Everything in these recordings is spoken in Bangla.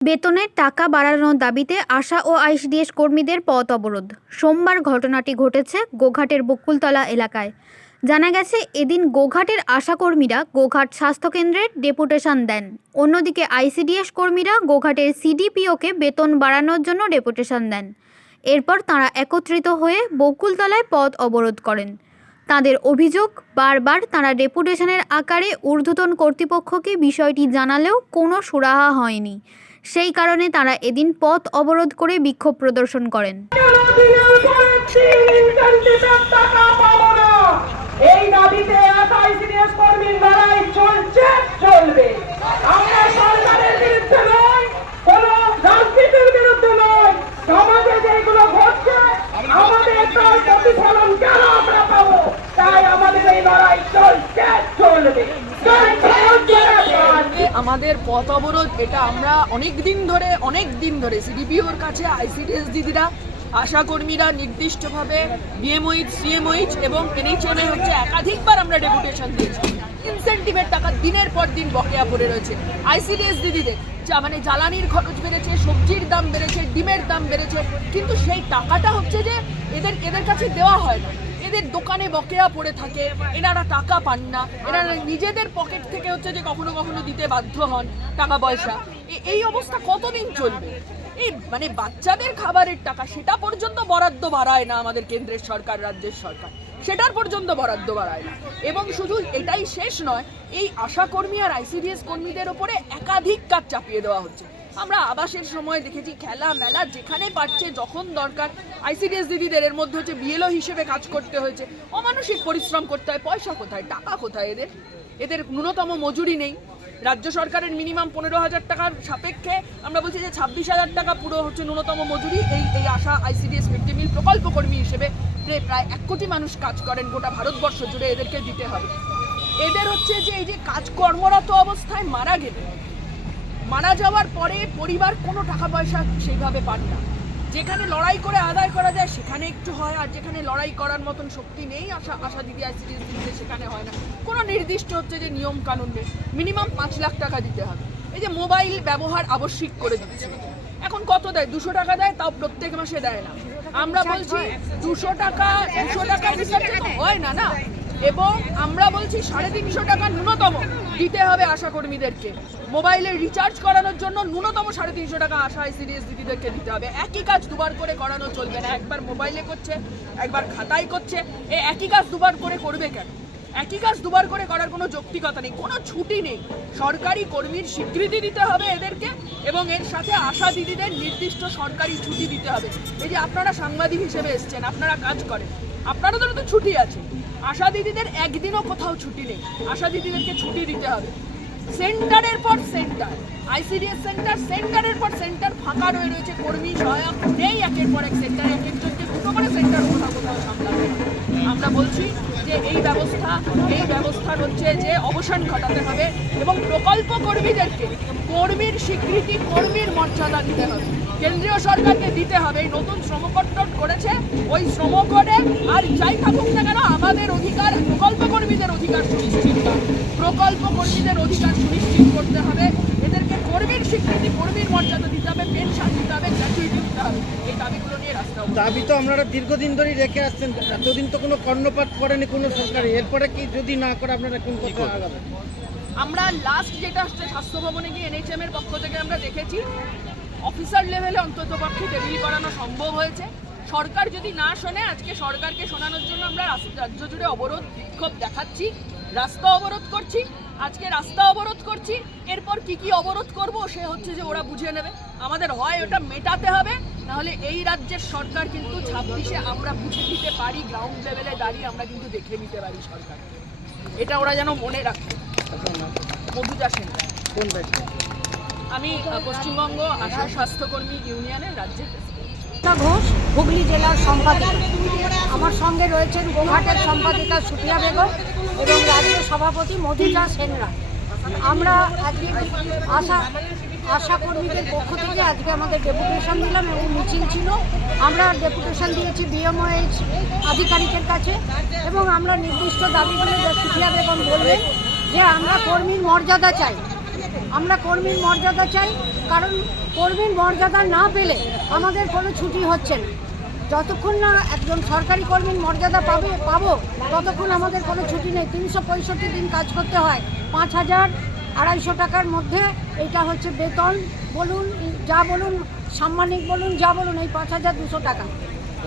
বেতনের টাকা বাড়ানোর দাবিতে আশা ও আইসিডিএস কর্মীদের পথ অবরোধ। সোমবার ঘটনাটি ঘটেছে গোঘাটের বকুলতলা এলাকায়। জানা গেছে, এদিন গোঘাটের আশাকর্মীরা গোঘাট স্বাস্থ্যকেন্দ্রের ডেপুটেশন দেন। অন্যদিকে আইসিডিএস কর্মীরা গোঘাটের সিডিপিওকে বেতন বাড়ানোর জন্য ডেপুটেশন দেন। এরপর তাঁরা একত্রিত হয়ে বকুলতলায় পথ অবরোধ করেন। তাদের অভিযোগ, বারবার তারা ডেপুটেশনের আকারে ঊর্ধ্বতন কর্তৃপক্ষকে বিষয়টি জানালেও কোনো সুরাহা হয়নি। সেই কারণে তারা এদিন পথ অবরোধ করে বিক্ষোভ প্রদর্শন করেন। এই দাবিতে চলছে, চলবে। আমরা সরকারের বিরুদ্ধে নয় কোন রাজনীতির বিরুদ্ধে নয় সমাজে যেগুলো ঘটছে আমাদের তার প্রতিফলন কেন আমরা পাবো তাই আমাদের এই লড়াই চলছে চলবে চলছে চলবে আমাদের পথ অবরোধ, এটা আমরা অনেক দিন ধরে, অনেক দিন ধরে সিডিপিওর কাছে, আইসিডিএস দিদিরা, আশা কর্মীরা নির্দিষ্টভাবে বিএমওইচ সিএমওইচ এবং এনএইচএমএ হচ্ছে একাধিকবার আমরা ডেপুটেশন দিয়েছি। ইনসেন্টিভের টাকা দিনের পর দিন বকেয়া পড়ে রয়েছে। আইসিডিএস দিদিদের মানে জ্বালানির খরচ বেড়েছে, সবজির দাম বেড়েছে, ডিমের দাম বেড়েছে, কিন্তু সেই টাকাটা হচ্ছে যে এদের এদের কাছে দেওয়া হয় না। এদের দোকানে বকেয়া পড়ে থাকে, এনারা টাকা পান না, এনারা নিজেদের পকেট থেকে হচ্ছে যে কখনো কখনো দিতে বাধ্য হন টাকা পয়সা। এই অবস্থা কতদিন চলবে? এই মানে বাচ্চাদের খাবারের টাকা, সেটা পর্যন্ত বরাদ্দ বাড়ায় না আমাদের কেন্দ্রের সরকার, রাজ্যের সরকার। সেটার পর্যন্ত বরাদ্দ বাড়ায় না। এবং শুধু এটাই শেষ নয়, এই আশা কর্মী আর আইসিডিএস কর্মীদের ওপরে একাধিক কাজ চাপিয়ে দেওয়া হচ্ছে। আমরা আবাসের সময় দেখেছি খেলা, মেলা, যেখানে পারছে যখন দরকার। আইসিডিএস দিদিদের এর মধ্যে হচ্ছে বিএলও হিসেবে কাজ করতে হয়েছে। অমানসিক পরিশ্রম করতে হয়, পয়সা কোথায়, টাকা কোথায় এদের? এদের ন্যূনতম মজুরি নেই। রাজ্য সরকারের মিনিমাম পনেরো হাজার টাকার সাপেক্ষে আমরা বলছি যে ছাব্বিশ হাজার টাকা পুরো হচ্ছে ন্যূনতম মজুরি। এই এই আশা আইসিডিএস মিড ডে মিল প্রকল্প কর্মী হিসেবে প্রায়- প্রায় এক কোটি মানুষ কাজ করেন, গোটা ভারতবর্ষ জুড়ে এদেরকে দিতে হবে। এদের হচ্ছে যে এই যে কাজ কর্মরত অবস্থায় মারা গেলে মারা যাওয়ার পরে পরিবার কোনো টাকা পয়সা সেইভাবে পান না। যেখানে লড়াই করে আদায় করা যায়, সেখানে একটু হয়, আর যেখানে লড়াই করার মতন শক্তি নেই, আশা আশা দিদি, আইসিডিএস দিদিতে সেখানে হয় না। কোনো নির্দিষ্ট হচ্ছে যে নিয়ম কানুন নেই। মিনিমাম পাঁচ লাখ টাকা দিতে হবে। এই যে মোবাইল ব্যবহার আবশ্যিক করে দিচ্ছে। এখন কত দেয়? দুশো টাকা দেয়, তাও প্রত্যেক মাসে দেয় না। আমরা বলছি, দুশো টাকা দুশো টাকা হয় না না? এবং আমরা বলছি সাড়ে তিনশো টাকা ন্যূনতম দিতে হবে আশা কর্মীদেরকে। মোবাইলে রিচার্জ করানোর জন্য ন্যূনতম সাড়ে তিনশো টাকা আশা আইসিডিএস দিদিদেরকে দিতে হবে। একই কাজ দুবার করে করানো চলবে না। একবার মোবাইলে করছে, একবার খাতায় করছে। এ একই কাজ দুবার করে করবে কেন? একই কাজ দুবার করে করার কোনো যৌক্তিকতা নেই, কোনো ছুটি নেই। সরকারি কর্মীর স্বীকৃতি দিতে হবে এদেরকে এবং এর সাথে আশা দিদিদের নির্দিষ্ট সরকারি ছুটি দিতে হবে। এই যে আপনারা সাংবাদিক হিসেবে এসছেন, আপনারা কাজ করেন। আপনাদের তো ছুটি আছে আশা দিদিদের একদিনও কোথাও ছুটি নেই। আশা দিদিদেরকে ছুটি দিতে হবে। সেন্টারের পর সেন্টার। আইসিডিএস সেন্টার, সেন্টারের পর সেন্টার ফাঁকা রয়ে রয়েছে। কর্মী সহায়ক নেই একের পর এক সেন্টার। এক একজনকে দুটো করে সেন্টার কোথাও কোথাও সামলাবে। আমরা বলছি যে এই ব্যবস্থা, এই ব্যবস্থার হচ্ছে যে অবসান ঘটাতে হবে এবং প্রকল্প কর্মীদেরকে কর্মীর স্বীকৃতি, কর্মীর মর্যাদা দিতে হবে। কেন্দ্রীয় সরকারকে দিতে হবে। এই নতুন শ্রমকর্তন করেছে ওই শ্রম করে আর যাই থাকুক না কেন আমাদের অধিকার প্রকল্প কর্মীদের অধিকার সুনিশ্চিত। প্রকল্প কর্মীদের অধিকার সুনিশ্চিত করতে হবে। এদেরকে কর্মীর স্বীকৃতি কর্মীর মর্যাদা দিতে হবে পেনশন দিতে হবে গ্র্যাচুইটি দিতে হবে। এই দাবিগুলো নিয়ে রাস্তা। দাবি তো আপনারা দীর্ঘদিন ধরেই রেখে আসছেন। এতদিন তো কোনো কর্ণপাত করেনি কোনো সরকারি। এরপরে কি যদি না করে আপনারা কোন কথা আগাবেন? আমরা লাস্ট যেটা হচ্ছে স্বাস্থ্য ভবনে গিয়ে এনএইচএম এর পক্ষ থেকে আমরা দেখেছি অফিসার লেভেলে অন্তত পক্ষে টেবিল করানো সম্ভব হয়েছে। সরকার যদি না শোনে, আজকে সরকারকে শোনানোর জন্য আমরা রাজ্য জুড়ে অবরোধ বিক্ষোভ দেখাচ্ছি, রাস্তা অবরোধ করছি, আজকে রাস্তা অবরোধ করছি, এরপর কি কি অবরোধ করব সে হচ্ছে যে ওরা বুঝে নেবে। আমাদের হয় ওটা মেটাতে হবে, নাহলে এই রাজ্যের সরকার কিন্তু ছাব্বিশে আমরা বুঝে নিতে পারি গ্রাউন্ড লেভেলে দাঁড়িয়ে আমরা কিন্তু দেখে নিতে পারি সরকার এটা ওরা যেন মনে রাখে। মধুজা সেন্টার কোন আমি পশ্চিমবঙ্গ আশা স্বাস্থ্যকর্মী ইউনিয়নের রাজ্যের ঘোষ, হুগলি জেলার সম্পাদিকা। আমার সঙ্গে রয়েছেন গোঘাটের সম্পাদিকা সুপ্রিয়া বেগম এবং রাজ্য সভাপতি মধুজা সেনরা। আমরা আজকে আশা আশা কর্মীদের পক্ষ থেকে আজকে আমাদের ডেপুটেশন দিলাম এবং মিছিল ছিল। আমরা ডেপুটেশন দিয়েছি বিএমওএইচ আধিকারিকের কাছে এবং আমরা নির্দিষ্ট দাবিগুলো সুপ্রিয়া বেগম বললেন যে আমরা কর্মীর মর্যাদা চাই। আমরা কর্মীর মর্যাদা চাই, কারণ কর্মীর মর্যাদা না পেলে আমাদের কোনো ছুটি হচ্ছে না। যতক্ষণ না একজন সরকারি কর্মীর মর্যাদা পাবে, পাবো, ততক্ষণ আমাদের কোনো ছুটি নেই। তিনশো পঁয়ষট্টি দিন কাজ করতে হয়। পাঁচ হাজার আড়াইশো টাকার মধ্যে এটা হচ্ছে বেতন। বলুন, যা বলুন, সাম্মানিক বলুন, যা বলুন, এই পাঁচ হাজার দুশো টাকা।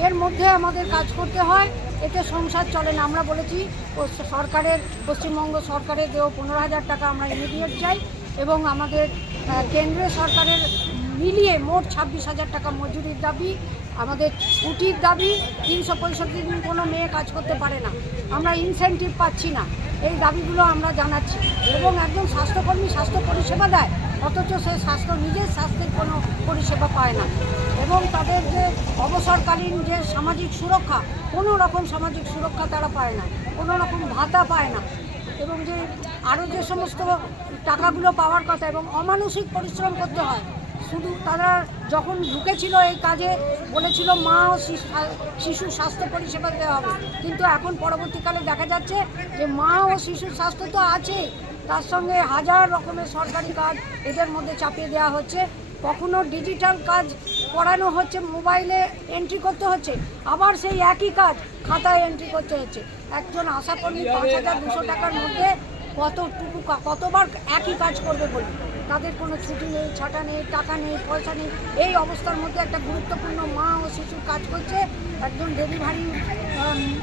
এর মধ্যে আমাদের কাজ করতে হয়, এতে সংসার চলে না। আমরা বলেছি সরকারের, পশ্চিমবঙ্গ সরকারের দেও পনেরো হাজার টাকা আমরা ইমিডিয়েট চাই। এবং আমাদের কেন্দ্রীয় সরকারের মিলিয়ে মোট ছাব্বিশ হাজার টাকা মজুরির দাবি, আমাদের ছুটির দাবি তিনশো পঁয়ষট্টি দিন কোনো মেয়ে কাজ করতে পারে না। আমরা ইনসেন্টিভ পাচ্ছি না। এই দাবিগুলো আমরা জানাচ্ছি এবং একজন স্বাস্থ্যকর্মী স্বাস্থ্য পরিষেবা দেয়, অথচ সে স্বাস্থ্য, নিজের স্বাস্থ্যের কোনো পরিষেবা পায় না। এবং তাদের যে অবসরকালীন যে সামাজিক সুরক্ষা, কোনো রকম সামাজিক সুরক্ষা তারা পায় না। কোনো রকম ভাতা পায় না। এবং যে আরও যে সমস্ত টাকাগুলো পাওয়ার কথা এবং অমানসিক পরিশ্রম করতে হয়, শুধু তারা যখন ঢুকেছিল এই কাজে বলেছিল, মা ও শিশু স্বাস্থ্য পরিষেবা দেওয়া হবে। কিন্তু এখন পরবর্তীকালে দেখা যাচ্ছে যে মা ও শিশুর স্বাস্থ্য তো আছে, তার সঙ্গে হাজার রকমের সরকারি কাজ এদের মধ্যে চাপিয়ে দেওয়া হচ্ছে। কখনো ডিজিটাল কাজ করানো হচ্ছে মোবাইলে এন্ট্রি করতে হচ্ছে, আবার সেই একই কাজ খাতায় এন্ট্রি করতে হচ্ছে। একজন আশাকর্মী পাঁচ হাজার দুশো টাকার মধ্যে কতটুকু কতবার একই কাজ করবে বলে তাদের কোনো ছুটি নেই, ছাটা নেই, টাকা নেই, পয়সা নেই। এই অবস্থার মধ্যে একটা গুরুত্বপূর্ণ মা ও শিশু কাজ করছে। একজন ডেলিভারি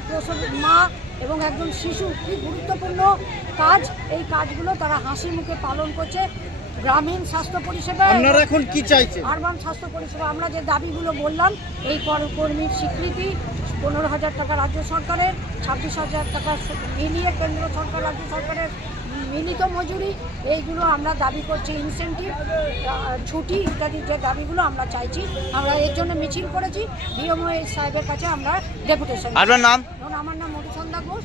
প্রসব মা এবং একজন শিশু। কি গুরুত্বপূর্ণ কাজ? এই কাজগুলো তারা হাসি মুখে পালন করছে। গ্রামীণ স্বাস্থ্য পরিষেবা আপনারা এখন কি চাইছেন? আরবান স্বাস্থ্য পরিষেবা। আমরা যে দাবিগুলো বললাম এই কর- কর্মীর স্বীকৃতি পনেরো হাজার টাকা রাজ্য সরকারের ছাব্বিশ হাজার টাকা মিলিয়ে কেন্দ্র সরকার রাজ্য সরকারের মিলিত মজুরি এইগুলো আমরা দাবি করছি ইনসেন্টিভ ছুটি ইত্যাদি যে দাবিগুলো আমরা চাইছি আমরা এর জন্য মিছিল করেছি ডিএমও সাহেবের কাছে আমরা ডেপুটেশন আপনার নাম? আমার নাম মধুসন্দা ঘোষ।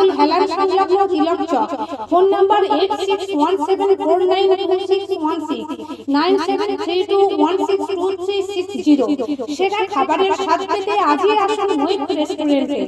ঠিকানা থানাকুল সংলগ্ন Tilak Chak. Phone number eight six সেরা খাবারের স্বাদ পেতে আজই আসুন মৈত্র রেস্টুরেন্টে।